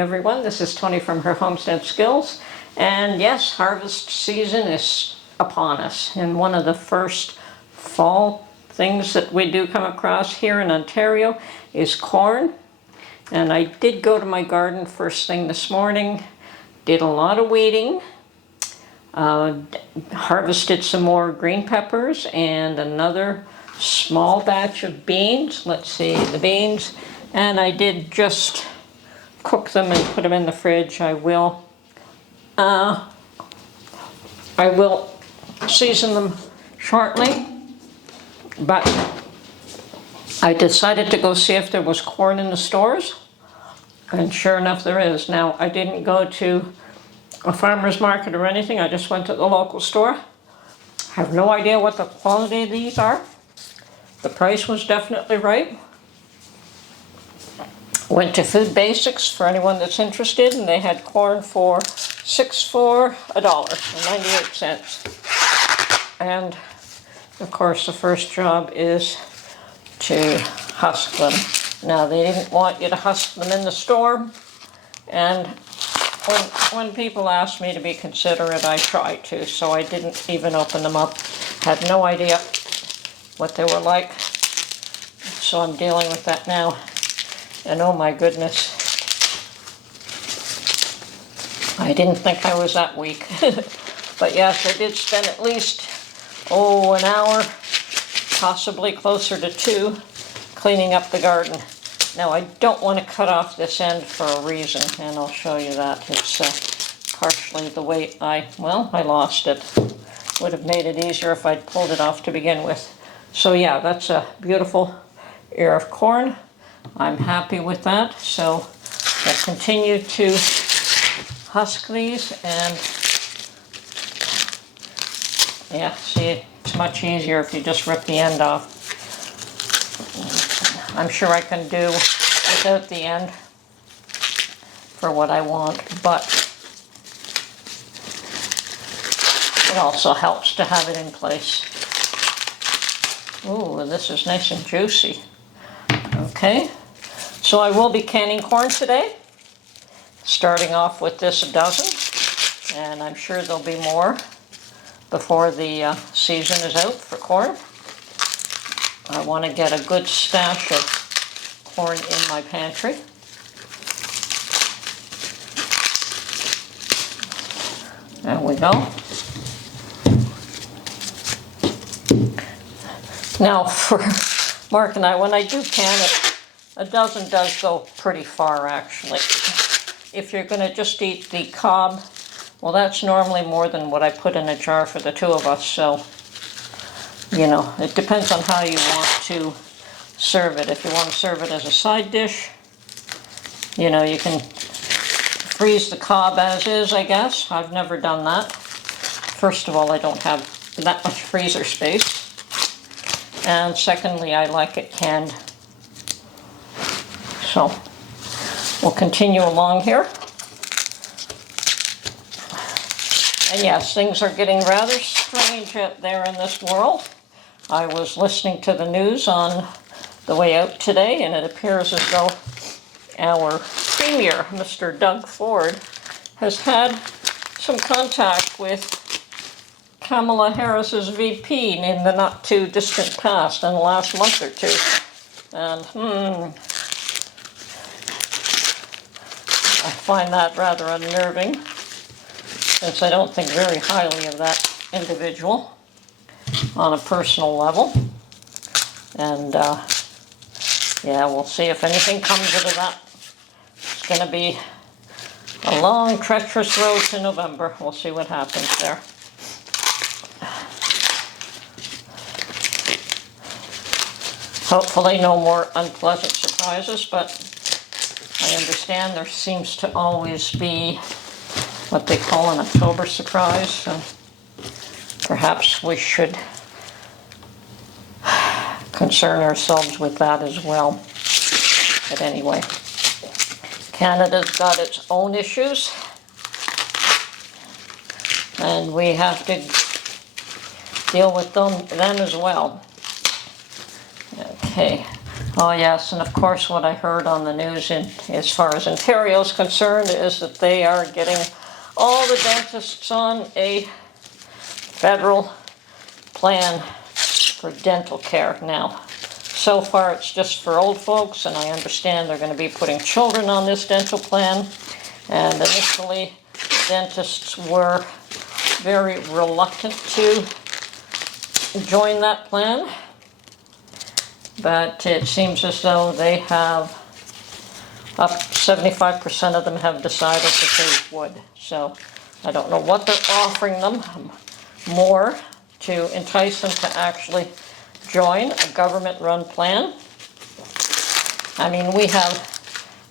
everyone. This is Tony from her Homestead Skills. And yes, harvest season is upon us. And one of the first fall things that we do come across here in Ontario is corn. And I did go to my garden first thing this morning, did a lot of weeding, harvested some more green peppers and another small batch of beans. Let's see, the beans. And I did just cook them and put them in the fridge. I will season them shortly, but I decided to go see if there was corn in the stores, and sure enough there is. Now, I didn't go to a farmer's market or anything, I just went to the local store. I have no idea what the quality of these are. The price was definitely right. Went to Food Basics for anyone that's interested, and they had corn for 6 for $1.98. And of course the first job is to husk them. Now, they didn't want you to husk them in the store, and when people asked me to be considerate, I tried to, so I didn't even open them up. Had no idea what they were like, so I'm dealing with that now. And oh my goodness, I didn't think I was that weak. But yes, I did spend at least, an hour, possibly closer to 2, cleaning up the garden. Now, I don't want to cut off this end for a reason, and I'll show you that. It's partially the way I lost it. Would have made it easier if I'd pulled it off to begin with. So yeah, that's a beautiful ear of corn. I'm happy with that, so I'll continue to husk these, and yeah, see, it's much easier if you just rip the end off. I'm sure I can do without the end for what I want, but it also helps to have it in place. Ooh, this is nice and juicy. Okay, so I will be canning corn today, starting off with this dozen, and I'm sure there'll be more before the season is out for corn. I want to get a good stash of corn in my pantry. There we go. Now, for Mark and I, when I do can it, a dozen does go pretty far, actually. If you're going to just eat the cob, well, that's normally more than what I put in a jar for the 2 of us, so, you know, it depends on how you want to serve it. If you want to serve it as a side dish, you know, you can freeze the cob as is, I guess. I've never done that. First of all, I don't have that much freezer space. And secondly, I like it canned. So, we'll continue along here. And yes, things are getting rather strange out there in this world. I was listening to the news on the way out today, and it appears as though our Premier, Mr. Doug Ford, has had some contact with Kamala Harris's VP in the not too distant past, in the last month or 2. And I find that rather unnerving, since I don't think very highly of that individual on a personal level. And yeah, we'll see if anything comes out of that. It's going to be a long, treacherous road to November. We'll see what happens there. Hopefully no more unpleasant surprises, but I understand there seems to always be what they call an October surprise, so perhaps we should concern ourselves with that as well. But anyway, Canada's got its own issues, and we have to deal with them as well. Okay, Oh yes, and of course what I heard on the news as far as Ontario is concerned is that they are getting all the dentists on a federal plan for dental care now. So far it's just for old folks, and I understand they're going to be putting children on this dental plan. And initially dentists were very reluctant to join that plan, but it seems as though they have, up 75% of them have decided that they would. So I don't know what they're offering them more to entice them to actually join a government-run plan. I mean, we have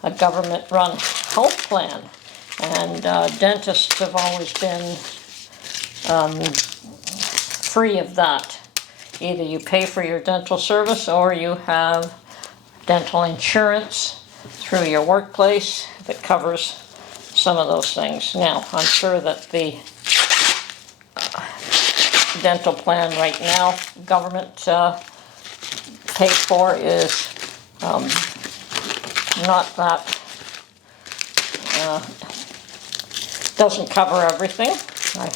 a government-run health plan, and dentists have always been free of that. Either you pay for your dental service or you have dental insurance through your workplace that covers some of those things. Now, I'm sure that the dental plan right now, government paid for, is not that, doesn't cover everything. I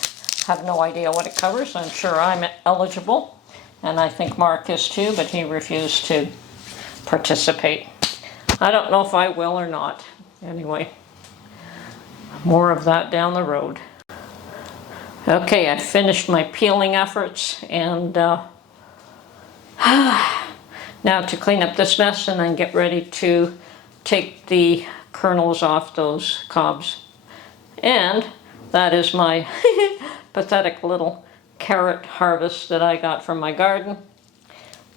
have no idea what it covers. I'm sure I'm eligible, and I think Mark is too, but he refused to participate. I don't know if I will or not. Anyway, more of that down the road. Okay, I finished my peeling efforts, and now to clean up this mess and then get ready to take the kernels off those cobs. And that is my pathetic little carrot harvest that I got from my garden.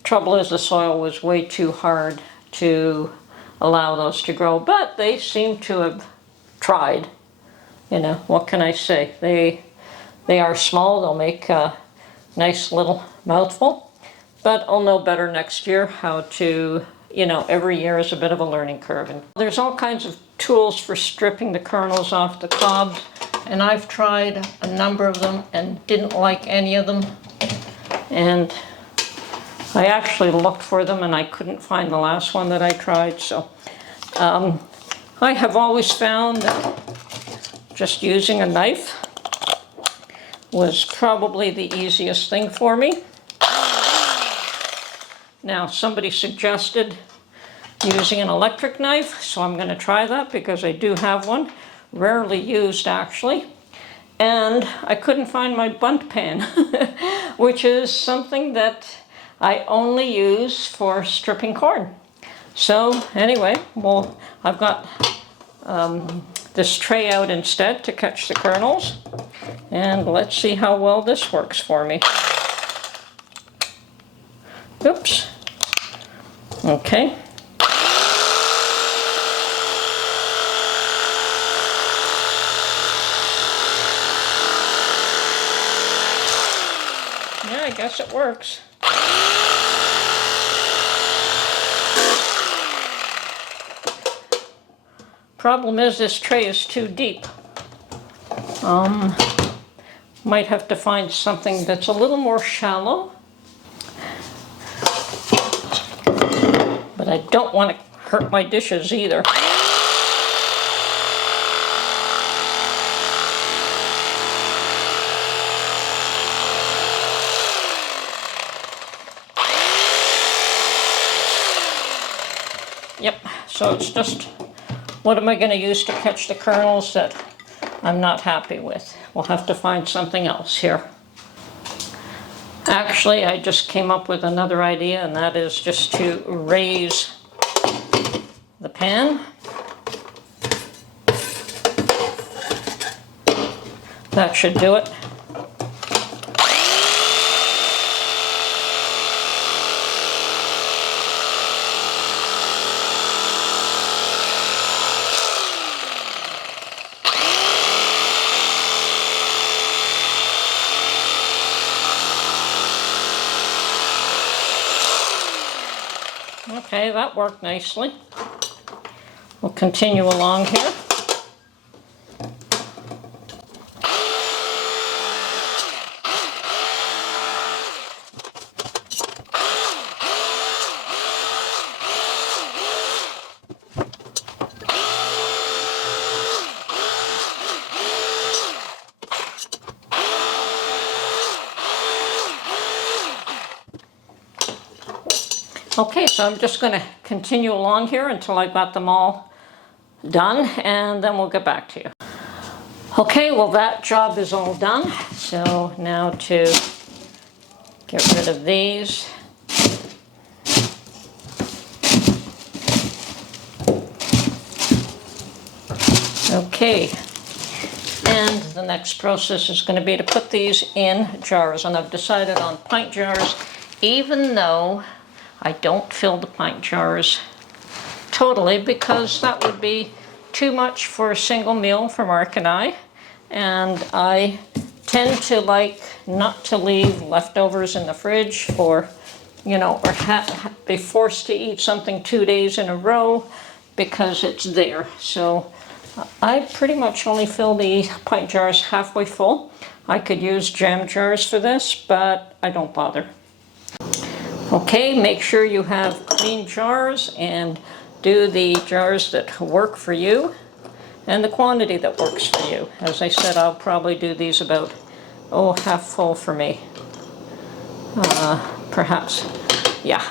Trouble is, the soil was way too hard to allow those to grow, but they seem to have tried. You know, what can I say? They are small. They'll make a nice little mouthful, but I'll know better next year how to, you know, every year is a bit of a learning curve. And there's all kinds of tools for stripping the kernels off the cobs, and I've tried a number of them and didn't like any of them. And I actually looked for them and I couldn't find the last one that I tried. So I have always found that just using a knife was probably the easiest thing for me. Now, somebody suggested using an electric knife, so I'm going to try that because I do have one. Rarely used, actually. And I couldn't find my bunt pan, which is something that I only use for stripping corn. So anyway, well, I've got this tray out instead to catch the kernels, and let's see how well this works for me. Oops. Okay. Yeah, I guess it works. Problem is, this tray is too deep. Might have to find something that's a little more shallow. But I don't want to hurt my dishes either. Yep, so it's just, what am I going to use to catch the kernels that I'm not happy with? We'll have to find something else here. Actually, I just came up with another idea, and that is just to raise the pan. That should do it. Okay, that worked nicely. We'll continue along here. Okay, so I'm just going to continue along here until I've got them all done, and then we'll get back to you. Okay, well that job is all done. So now to get rid of these. Okay, and the next process is going to be to put these in jars, and I've decided on pint jars, even though I don't fill the pint jars totally, because that would be too much for a single meal for Mark and I tend to like not to leave leftovers in the fridge, or or be forced to eat something 2 days in a row because it's there. So I pretty much only fill the pint jars halfway full. I could use jam jars for this, but I don't bother. Okay, make sure you have clean jars and do the jars that work for you and the quantity that works for you. As I said, I'll probably do these about, half full for me. Perhaps, yeah,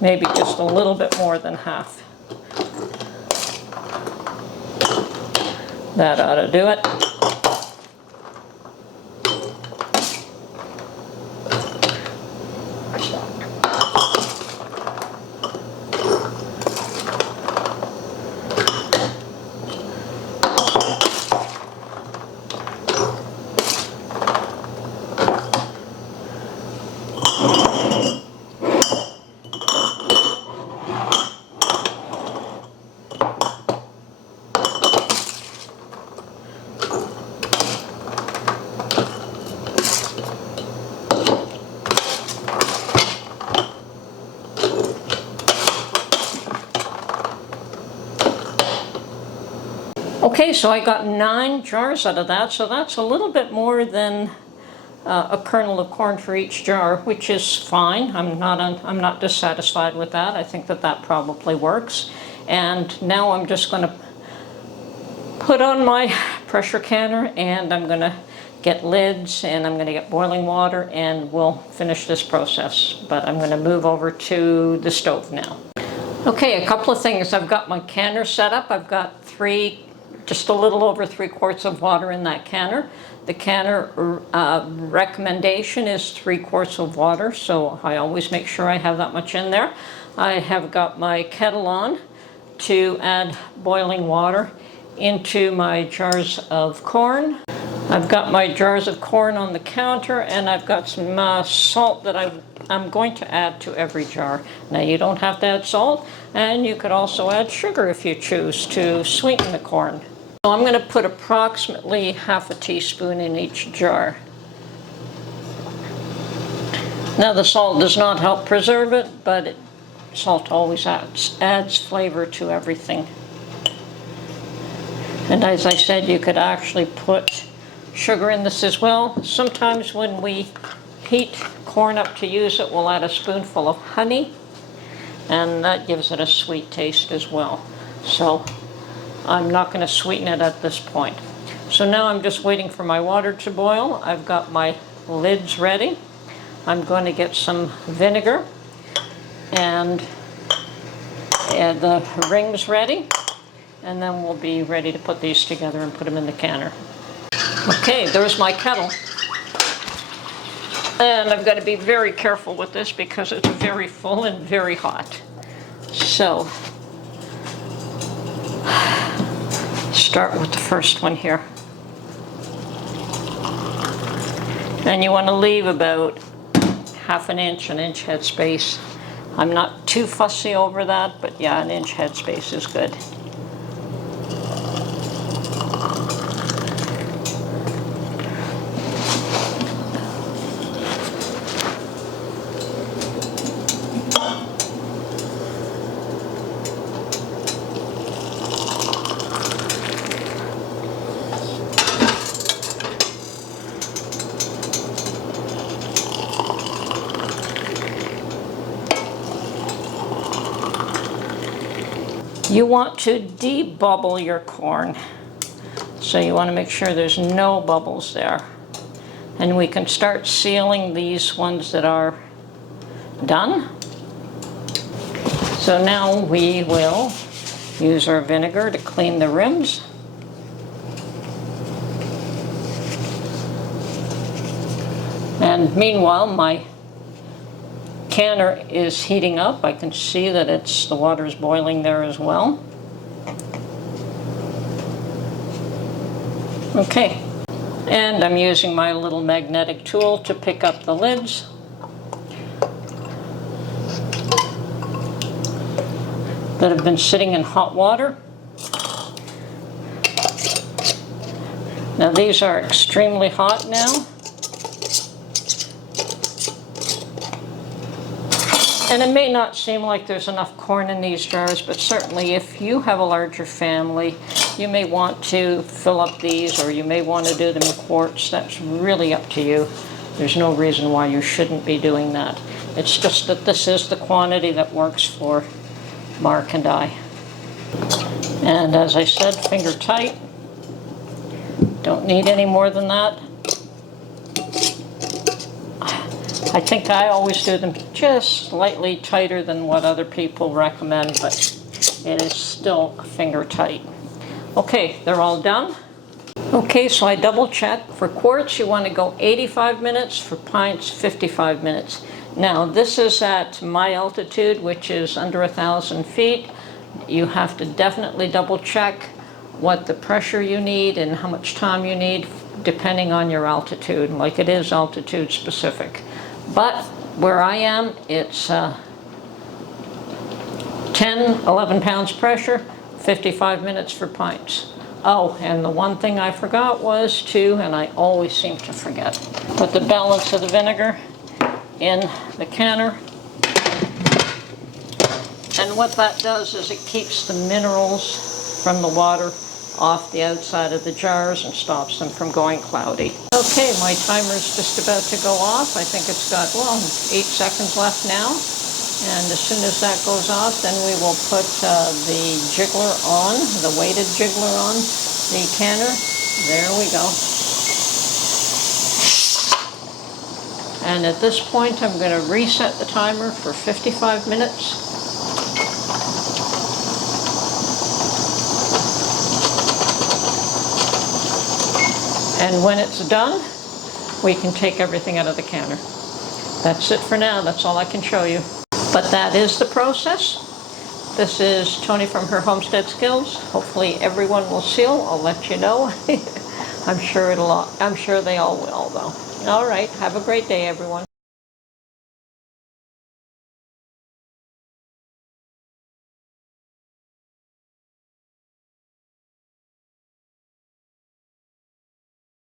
maybe just a little bit more than half. That ought to do it. Okay, so I got 9 jars out of that, so that's a little bit more than a kernel of corn for each jar, which is fine. I'm not dissatisfied with that. I think that probably works. And now I'm just going to put on my pressure canner, and I'm going to get lids, and I'm going to get boiling water, and we'll finish this process. But I'm going to move over to the stove now. Okay, a couple of things. I've got my canner set up. I've got just a little over 3 quarts of water in that canner. The canner recommendation is 3 quarts of water, so I always make sure I have that much in there. I have got my kettle on to add boiling water into my jars of corn. I've got my jars of corn on the counter, and I've got some salt that I'm going to add to every jar. Now, you don't have to add salt, and you could also add sugar if you choose to sweeten the corn. So I'm going to put approximately half a teaspoon in each jar. Now, the salt does not help preserve it, but salt always adds flavor to everything. And as I said, you could actually put sugar in this as well. Sometimes when we heat corn up to use it, we'll add a spoonful of honey, and that gives it a sweet taste as well. So I'm not going to sweeten it at this point. So now I'm just waiting for my water to boil. I've got my lids ready. I'm going to get some vinegar and the rings ready, and then we'll be ready to put these together and put them in the canner. Okay, there's my kettle. And I've got to be very careful with this because it's very full and very hot. So, start with the first one here. And you want to leave about half an inch head space. I'm not too fussy over that, but yeah, an inch head space is good. You want to debubble your corn. So you want to make sure there's no bubbles there. And we can start sealing these ones that are done. So now we will use our vinegar to clean the rims. And meanwhile, my canner is heating up. I can see that the water is boiling there as well. Okay, and I'm using my little magnetic tool to pick up the lids. That have been sitting in hot water. Now these are extremely hot now. And it may not seem like there's enough corn in these jars, but certainly if you have a larger family, you may want to fill up these, or you may want to do them in quarts. That's really up to you. There's no reason why you shouldn't be doing that. It's just that this is the quantity that works for Mark and I. And as I said, finger tight. Don't need any more than that. I think I always do them just slightly tighter than what other people recommend, but it is still finger tight. Okay, they're all done. Okay, so I double check. For quarts, you want to go 85 minutes. For pints, 55 minutes. Now, this is at my altitude, which is under 1,000 feet. You have to definitely double check what the pressure you need and how much time you need, depending on your altitude, like it is altitude specific. But where I am, it's 10, 11 pounds pressure, 55 minutes for pints. Oh, and the one thing I forgot was to, and I always seem to forget, put the balance of the vinegar in the canner. And what that does is it keeps the minerals from the water off the outside of the jars and stops them from going cloudy. Okay, my timer's just about to go off. I think it's got, well, 8 seconds left now. And as soon as that goes off, then we will put the jiggler on, the weighted jiggler on the canner. There we go. And at this point, I'm going to reset the timer for 55 minutes. And when it's done, we can take everything out of the canner. That's it for now. That's all I can show you. But that is the process. This is Tony from her Homestead Skills. Hopefully everyone will seal. I'll let you know. I'm sure they all will, though. All right. Have a great day, everyone.